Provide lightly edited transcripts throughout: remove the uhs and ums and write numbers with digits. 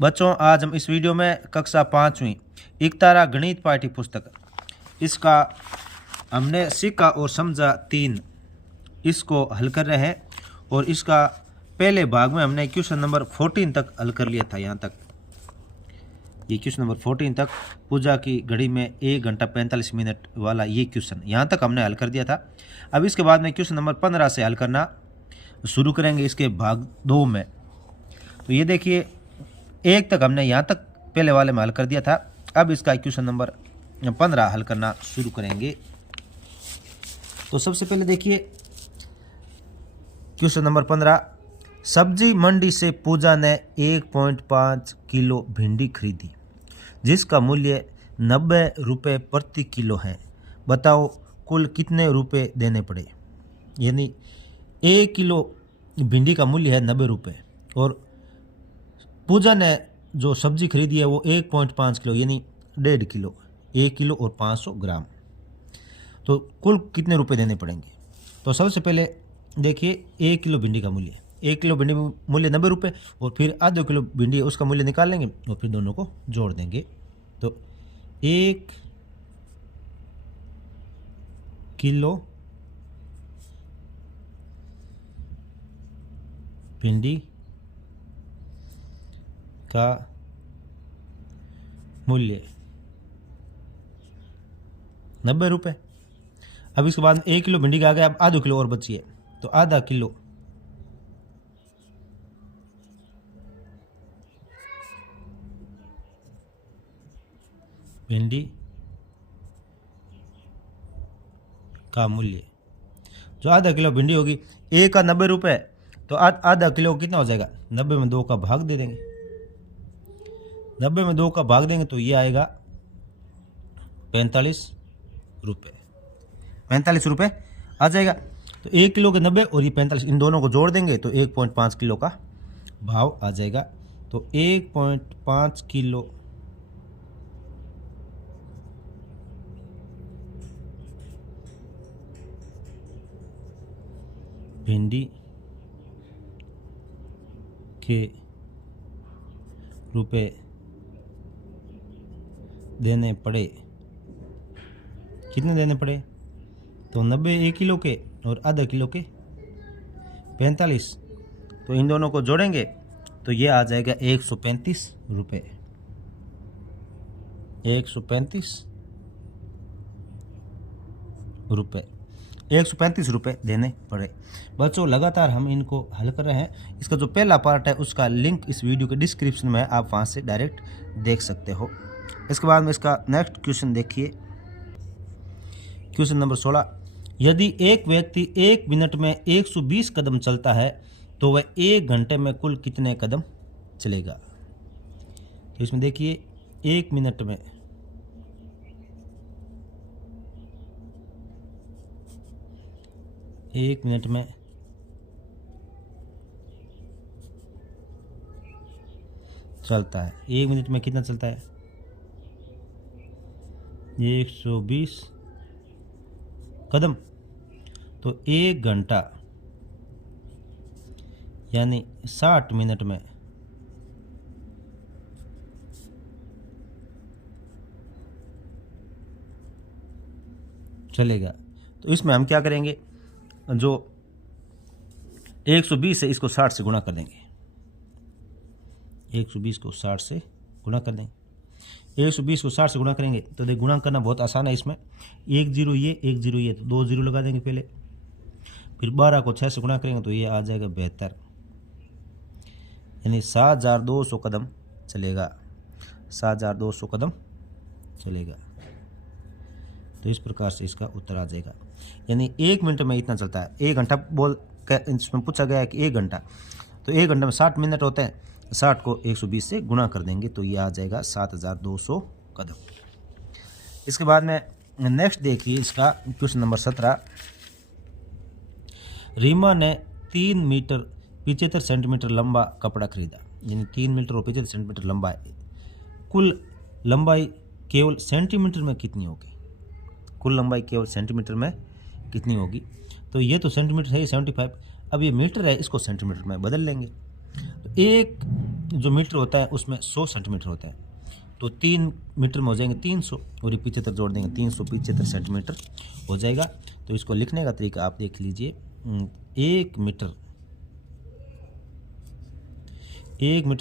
बच्चों, आज हम इस वीडियो में कक्षा 5वीं एकतारा गणित पाठ्य पुस्तक इसका हमने सीखा और समझा 3 इसको हल कर रहे हैं। और इसका पहले भाग में हमने क्वेश्चन नंबर 14 तक हल कर लिया था। यहाँ तक ये क्वेश्चन नंबर 14 तक पूजा की घड़ी में 1 घंटा 45 मिनट वाला ये क्वेश्चन यहाँ तक हमने हल कर दिया था। अब इसके बाद में क्वेश्चन नंबर 15 से हल करना शुरू करेंगे इसके भाग 2 में। तो ये देखिए 1 तक हमने यहाँ तक पहले वाले में हल कर दिया था। अब इसका क्वेश्चन नंबर 15 हल करना शुरू करेंगे। तो सबसे पहले देखिए क्वेश्चन नंबर 15, सब्जी मंडी से पूजा ने 1.5 किलो भिंडी खरीदी जिसका मूल्य 90 रुपये प्रति किलो है। बताओ कुल कितने रुपए देने पड़े। यानी 1 किलो भिंडी का मूल्य है 90 रुपये और पूजा ने जो सब्जी खरीदी है वो 1.5 किलो यानी 1.5 किलो, 1 किलो और 500 ग्राम। तो कुल कितने रुपए देने पड़ेंगे। तो सबसे पहले देखिए 1 किलो भिंडी का मूल्य, 1 किलो भिंडी मूल्य 90 रुपये और फिर आधे किलो भिंडी उसका मूल्य निकाल लेंगे और फिर दोनों को जोड़ देंगे। तो 1 किलो भिंडी का मूल्य 90 रुपये। अब इसके बाद 1 किलो भिंडी का आ गया, अब आधा किलो और बची है। तो आधा किलो भिंडी का मूल्य, जो आधा किलो भिंडी होगी 1 का 90 रुपये, तो आधा किलो कितना हो जाएगा, 90 में 2 का भाग दे देंगे। 90 में 2 का भाग देंगे तो ये आएगा 45 रुपये। 45 रुपये आ जाएगा। तो 1 किलो के 90 और ये 45, इन दोनों को जोड़ देंगे तो 1.5 किलो का भाव आ जाएगा। तो 1.5 किलो भिंडी के रुपए देने पड़े। कितने देने पड़े, तो 90 1 किलो के और आधा किलो के 45। तो इन दोनों को जोड़ेंगे तो ये आ जाएगा 135 रुपये। 135 रुपये, 135 रुपये देने पड़े। बच्चों लगातार हम इनको हल कर रहे हैं। इसका जो पहला पार्ट है उसका लिंक इस वीडियो के डिस्क्रिप्शन में है, आप वहाँ से डायरेक्ट देख सकते हो। इसके बाद में इसका नेक्स्ट क्वेश्चन देखिए, क्वेश्चन नंबर 16, यदि एक व्यक्ति 1 मिनट में 120 कदम चलता है तो वह 1 घंटे में कुल कितने कदम चलेगा। तो इसमें देखिए 1 मिनट में 1 मिनट में चलता है, 1 मिनट में कितना चलता है, 120 कदम। तो 1 घंटा यानी 60 मिनट में चलेगा। तो इसमें हम क्या करेंगे, जो 120 है इसको 60 से गुणा कर देंगे। 120 को 60 से गुणा कर देंगे। 120 को 60 से गुणा करेंगे तो देख गुणा करना बहुत आसान है। इसमें 1 0 ये 1 0 ये, तो 2 0 लगा देंगे पहले। फिर 12 को 6 से गुणा करेंगे तो ये आ जाएगा 72, यानी 7200 कदम चलेगा। 7200 कदम चलेगा। तो इस प्रकार से इसका उत्तर आ जाएगा। यानी 1 मिनट में इतना चलता है। 1 घंटा बोल इसमें पूछा गया है कि 1 घंटा, तो 1 घंटे में 60 मिनट होते हैं। 60 को 120 से गुणा कर देंगे तो ये आ जाएगा 7200 कदम। इसके बाद में नेक्स्ट देखिए इसका क्वेश्चन नंबर 17, रीमा ने 3 मीटर 75 सेंटीमीटर लंबा कपड़ा खरीदा। यानी 3 मीटर और 75 सेंटीमीटर लंबा है। कुल लंबाई केवल सेंटीमीटर में कितनी होगी। कुल लंबाई केवल सेंटीमीटर में कितनी होगी। तो ये तो सेंटीमीटर है 75, अब ये मीटर है, इसको सेंटीमीटर में बदल लेंगे। तो 1 जो मीटर होता है उसमें 100 सेंटीमीटर होता है, तो 3 मीटर में हो जाएंगे 300 और ये 75 जोड़ देंगे 375 सेंटीमीटर हो जाएगा। तो इसको लिखने का तरीका आप देख लीजिए। 1 मीटर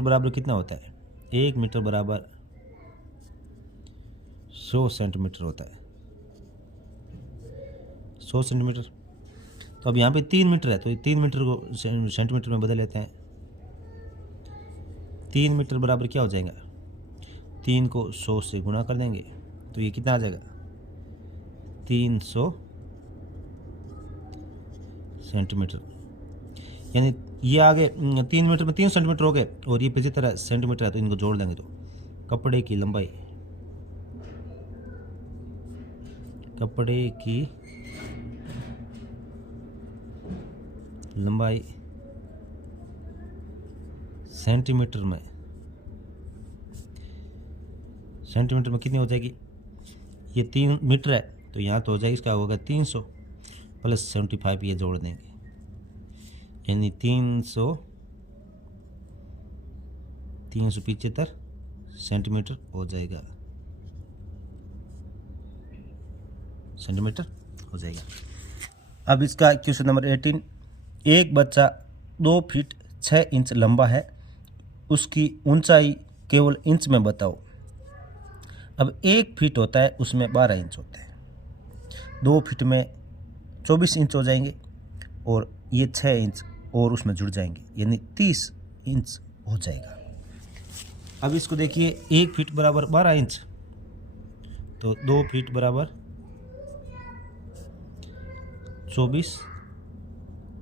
बराबर कितना होता है? 1 मीटर बराबर 100 सेंटीमीटर होता है, 100 सेंटीमीटर। तो अब यहाँ पे 3 मीटर है, तो 3 मीटर को सेंटीमीटर में बदल लेते हैं। 3 मीटर बराबर क्या हो जाएगा? 3 को 100 से गुणा कर देंगे तो ये कितना आ जाएगा? 300 सेंटीमीटर। यानी ये आगे 3 मीटर में 3 सेंटीमीटर हो गए और ये 75 सेंटीमीटर है, तो इनको जोड़ देंगे तो कपड़े की लंबाई सेंटीमीटर में कितनी हो जाएगी? ये 3 मीटर है तो यहाँ तो हो जाएगी, इसका होगा 300 प्लस 75 ये जोड़ देंगे, यानी 375 सेंटीमीटर हो जाएगा, अब इसका क्वेश्चन नंबर 18, एक बच्चा 2 फीट 6 इंच लंबा है, उसकी ऊंचाई केवल इंच में बताओ। अब 1 फीट होता है उसमें 12 इंच होता है, 2 फीट में 24 इंच हो जाएंगे और ये 6 इंच और उसमें जुड़ जाएंगे, यानी 30 इंच हो जाएगा। अब इसको देखिए, 1 फीट बराबर 12 इंच, तो 2 फीट बराबर 24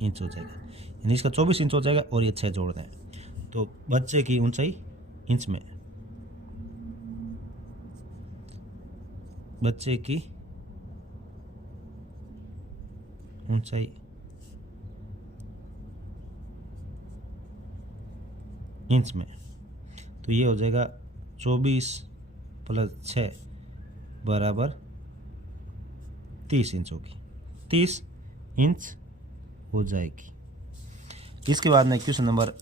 इंच हो जाएगा, यानी इसका 24 इंच हो जाएगा और ये 6 जोड़ दें तो बच्चे की ऊंचाई इंच में, बच्चे की ऊंचाई इंच में, तो ये हो जाएगा 24 प्लस 6 बराबर 30 इंच होगी, 30 इंच हो जाएगी। इसके बाद में क्वेश्चन नंबर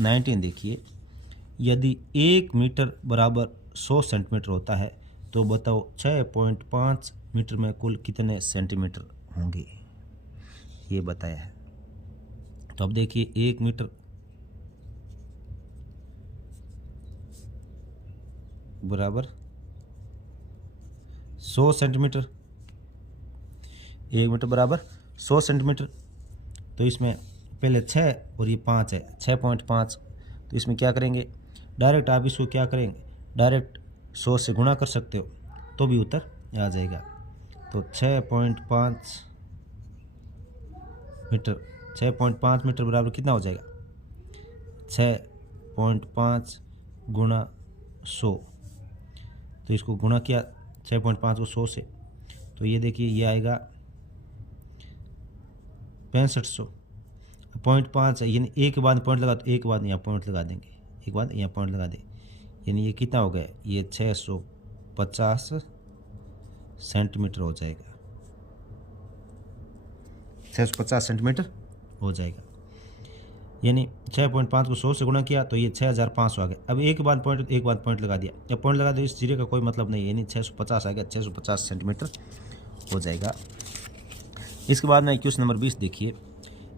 19 देखिए, यदि 1 मीटर बराबर 100 सेंटीमीटर होता है तो बताओ 6.5 मीटर में कुल कितने सेंटीमीटर होंगे, ये बताया है। तो अब देखिए, 1 मीटर बराबर 100 सेंटीमीटर, 1 मीटर बराबर 100 सेंटीमीटर, तो इसमें पहले 6 और ये 5 है, 6.5, तो इसमें क्या करेंगे? डायरेक्ट आप इसको क्या करेंगे? डायरेक्ट 100 से गुणा कर सकते हो तो भी उत्तर आ जाएगा। तो 6.5 मीटर बराबर कितना हो जाएगा? 6.5 गुणा 100, तो इसको गुणा किया 6.5 को 100 से, तो ये देखिए ये आएगा 6500। 0.5 है, यानी एक के बाद पॉइंट लगा तो एक के बाद यहाँ पॉइंट लगा देंगे, एक बाद यहाँ पॉइंट लगा दें, यानी ये कितना हो गया? ये 650 सेंटीमीटर हो जाएगा, 650 सेंटीमीटर हो जाएगा, यानी 6.5 को 100 से गुणा किया तो ये 6500 आ गया। अब एक बाद पॉइंट लगा दिया, जब पॉइंट लगा दिया इस जीरो का कोई मतलब नहीं, यानी 650 आ गया, 650 सेंटीमीटर हो जाएगा। इसके बाद में क्वेश्चन नंबर 20 देखिए,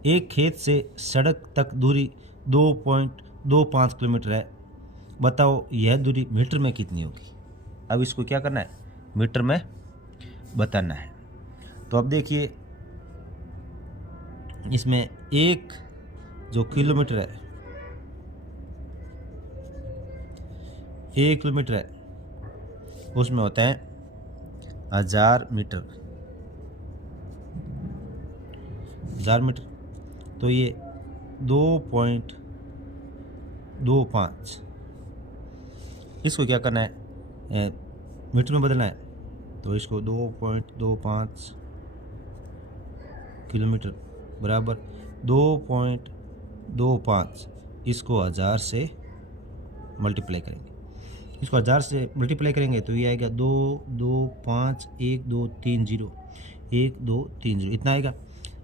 एक खेत से सड़क तक दूरी 2.25 किलोमीटर है, बताओ यह दूरी मीटर में कितनी होगी। अब इसको क्या करना है? मीटर में बताना है। तो अब देखिए, इसमें एक जो किलोमीटर है, 1 किलोमीटर है, उसमें होता है 1000 मीटर, 1000 मीटर, तो ये 2.25, इसको क्या करना है? मीटर में बदलना है, तो इसको 2.25 किलोमीटर बराबर 2.25, इसको 1000 से मल्टीप्लाई करेंगे, इसको 1000 से मल्टीप्लाई करेंगे तो ये आएगा 2251230 इतना आएगा।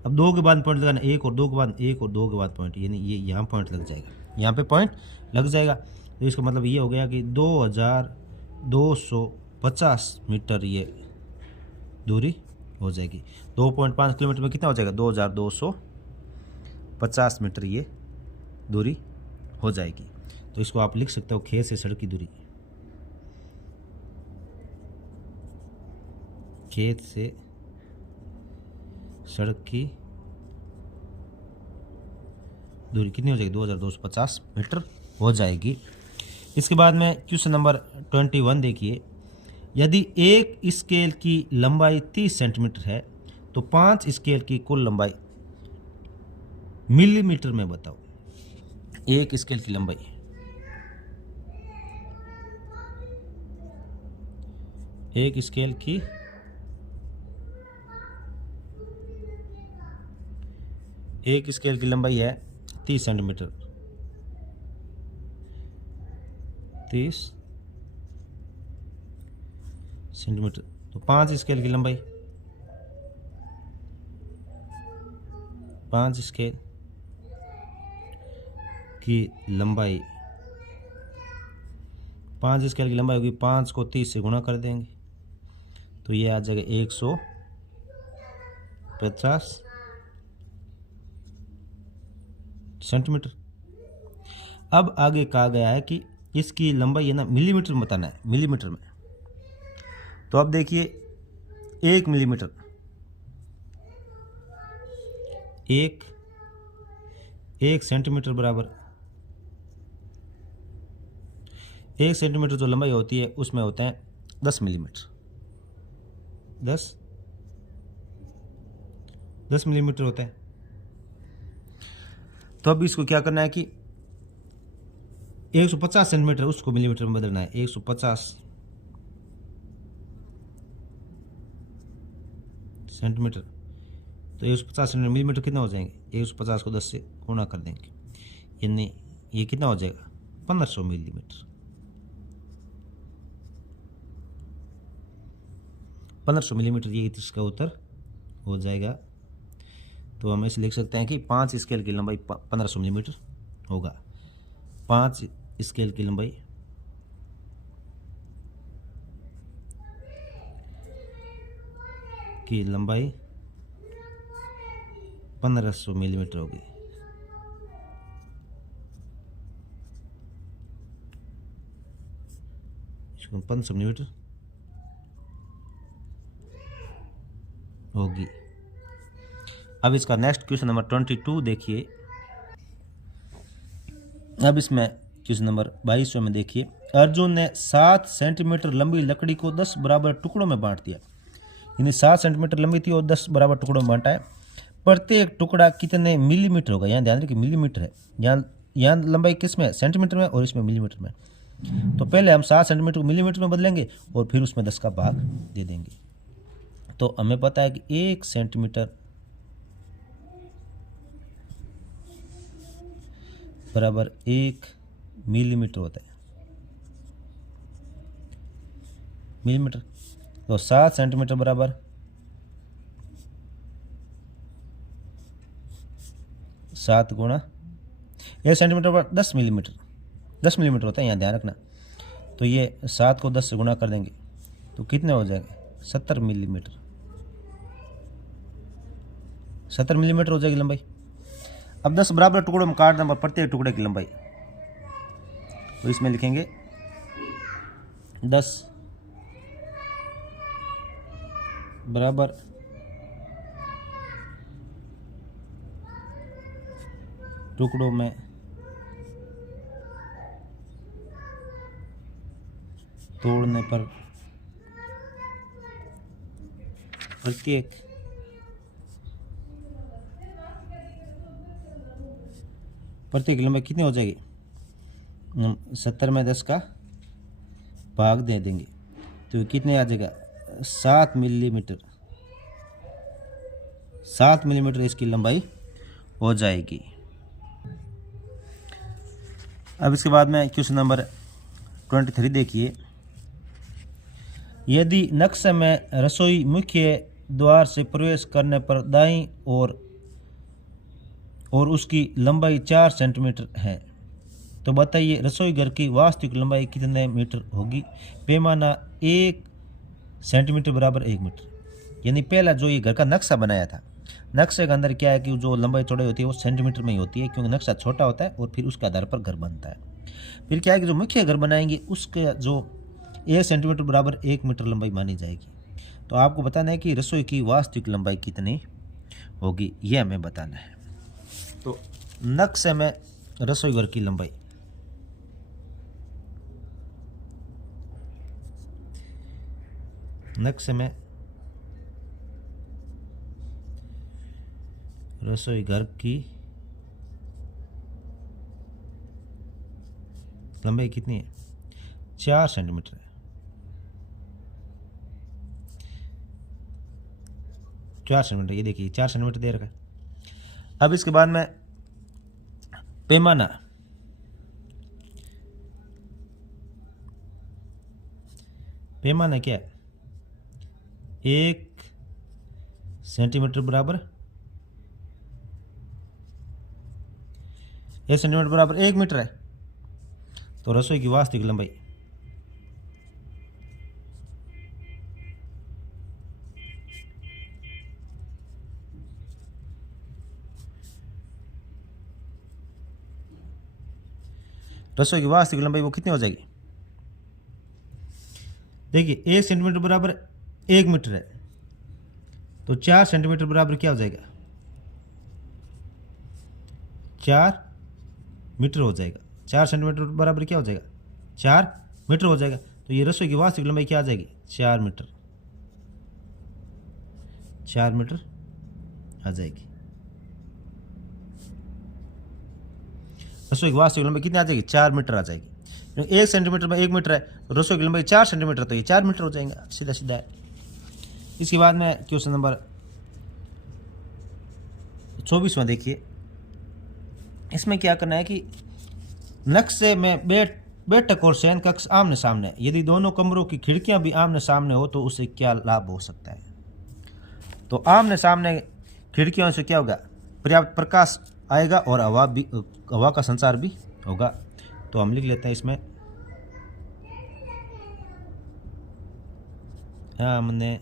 अब 2 के बाद पॉइंट लगाना, 1 और 2 के बाद 1 और 2 के बाद पॉइंट, यानी ये यहाँ पॉइंट लग जाएगा, यहाँ पे पॉइंट लग जाएगा। तो इसका मतलब ये हो गया कि 2250 मीटर ये दूरी हो जाएगी। 2.5 किलोमीटर में कितना हो जाएगा? 2250 मीटर ये दूरी हो जाएगी। तो इसको आप लिख सकते हो खेत से सड़क की दूरी, खेत से सड़क की दूरी कितनी हो जाएगी? 2250 मीटर हो जाएगी। इसके बाद में क्वेश्चन नंबर 21 देखिए, यदि एक स्केल की लंबाई 30 सेंटीमीटर है तो 5 स्केल की कुल लंबाई मिलीमीटर में बताओ। एक स्केल की लंबाई, एक स्केल की लंबाई है 30 सेंटीमीटर, 30 सेंटीमीटर। तो 5 स्केल की लंबाई, 5 स्केल की लंबाई, 5 स्केल की लंबाई होगी, 5 को 30 से गुणा कर देंगे तो ये आ जाएगा 150 सेंटीमीटर। अब आगे कहा गया है कि इसकी लंबाई है ना मिलीमीटर में बताना है, मिलीमीटर में। तो अब देखिए 1 मिलीमीटर, 1 सेंटीमीटर बराबर 1 सेंटीमीटर जो लंबाई होती है उसमें होते हैं 10 मिलीमीटर, 10 मिलीमीटर होता है। तो अब इसको क्या करना है कि 150 सेंटीमीटर उसको मिलीमीटर में बदलना है। 150 सेंटीमीटर, तो 150 सेंटीमीटर मिलीमीटर कितना हो जाएंगे? 150 को 10 से गुणा कर देंगे, यानी ये कितना हो जाएगा? 1500 मिलीमीटर। 1500 मिलीमीटर ये इसका उत्तर हो जाएगा। तो हम इसे लिख सकते हैं कि 5 स्केल की लंबाई 1500 मिलीमीटर होगा। 5 स्केल की लंबाई की लंबाई 1500 मिलीमीटर होगी। इसको 1500 मिलीमीटर होगी। अब इसका नेक्स्ट क्वेश्चन नंबर 22 देखिए। अब इसमें क्वेश्चन नंबर 22 में देखिए, अर्जुन ने 7 सेंटीमीटर लंबी लकड़ी को 10 बराबर टुकड़ों में बांट दिया। यानी 7 सेंटीमीटर लंबी थी और 10 बराबर टुकड़ों में बांटा है। प्रत्येक टुकड़ा कितने मिलीमीटर होगा? यहाँ ध्यान रखिए मिलीमीटर है, यहाँ लंबाई किस में? सेंटीमीटर में, और इसमें मिलीमीटर में। तो पहले हम 7 सेंटीमीटर को मिलीमीटर में बदलेंगे और फिर उसमें 10 का भाग दे देंगे। तो हमें पता है कि 1 सेंटीमीटर बराबर 1 मिलीमीटर होता है, मिलीमीटर। तो 7 सेंटीमीटर बराबर 7 गुणा 1 सेंटीमीटर बराबर 10 मिलीमीटर, 10 मिलीमीटर होता है, यहाँ ध्यान रखना। तो ये 7 को 10 से गुणा कर देंगे तो कितने हो जाएंगे? 70 मिलीमीटर, 70 मिलीमीटर हो जाएगी लंबाई। अब 10 बराबर टुकड़ों में काट दें प्रत्येक टुकड़े की लंबाई, तो इसमें लिखेंगे 10 बराबर टुकड़ों में तोड़ने पर प्रत्येक लंबाई कितनी हो जाएगी? 70 में 10 का भाग दे देंगे तो कितने आ जाएगा? 7 मिलीमीटर, 7 मिलीमीटर इसकी लंबाई हो जाएगी। अब इसके बाद में क्वेश्चन नंबर 23 देखिए, यदि नक्शे में रसोई मुख्य द्वार से प्रवेश करने पर दाईं और उसकी लंबाई 4 सेंटीमीटर है, तो बताइए रसोई घर की वास्तविक लंबाई कितने मीटर होगी। पैमाना 1 सेंटीमीटर बराबर 1 मीटर। यानी पहला जो ये घर का नक्शा बनाया था, नक्शे के अंदर क्या है कि जो लंबाई चौड़ाई होती है वो सेंटीमीटर में ही होती है, क्योंकि नक्शा छोटा होता है और फिर उसके आधार पर घर बनता है। फिर क्या है कि जो मुख्य घर बनाएंगे उसके जो 1 सेंटीमीटर बराबर 1 मीटर लंबाई मानी जाएगी। तो आपको बताना है कि रसोई की वास्तविक लंबाई कितनी होगी, यह हमें बताना है। तो नक्शे में रसोई घर की लंबाई, नक्शे में रसोई घर की लंबाई कितनी है, 4 सेंटीमीटर है। 4 सेंटीमीटर, ये देखिए 4 सेंटीमीटर दे रखा है। अब इसके बाद में पैमाना, पैमाना क्या है, 1 सेंटीमीटर बराबर 1 सेंटीमीटर बराबर 1 मीटर है। तो रसोई की वास्तविक लंबाई, रसोई की वास्तविक लंबाई वो कितनी हो जाएगी, देखिए 1 सेंटीमीटर बराबर 1 मीटर है, तो 4 सेंटीमीटर बराबर क्या हो जाएगा, 4 मीटर हो जाएगा। 4 सेंटीमीटर बराबर क्या हो जाएगा, 4 मीटर हो जाएगा। तो ये रसोई की वास्तविक लंबाई क्या आ जाएगी, 4 मीटर, 4 मीटर आ जाएगी। रसोई की वास्तविक लंबाई कितनी आ जाएगी, 4 मीटर आ जाएगी। 1 सेंटीमीटर में 1 मीटर है, तो रसोई की लंबाई 4 सेंटीमीटर, तो ये 4 मीटर हो जाएगा, सीधा सीधा है। इसके बाद में क्वेश्चन नंबर 24वां देखिए। इसमें क्या करना है कि नक्शे में बैठक और शयन कक्ष आमने सामने, यदि दोनों कमरों की खिड़कियां भी आमने सामने हो तो उससे क्या लाभ हो सकता है। तो आमने सामने खिड़कियों से क्या होगा, पर्याप्त प्रकाश आएगा और हवा का संचार भी होगा। तो हम लिख लेते हैं इसमें, आमने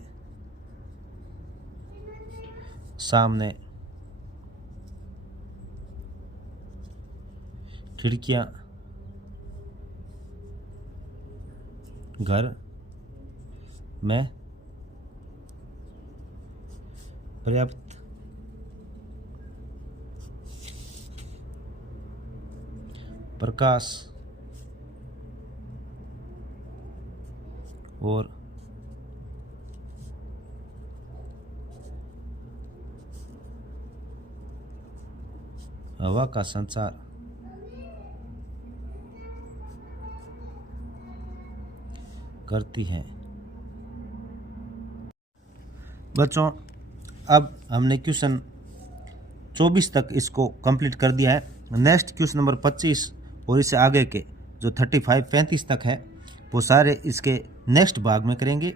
सामने खिड़कियां घर में पर्याप्त प्रकाश और हवा का संचार करती हैं। बच्चों अब हमने क्वेश्चन 24 तक इसको कंप्लीट कर दिया है। नेक्स्ट क्वेश्चन नंबर 25 और इससे आगे के जो 35 35 तक है वो सारे इसके नेक्स्ट भाग में करेंगे।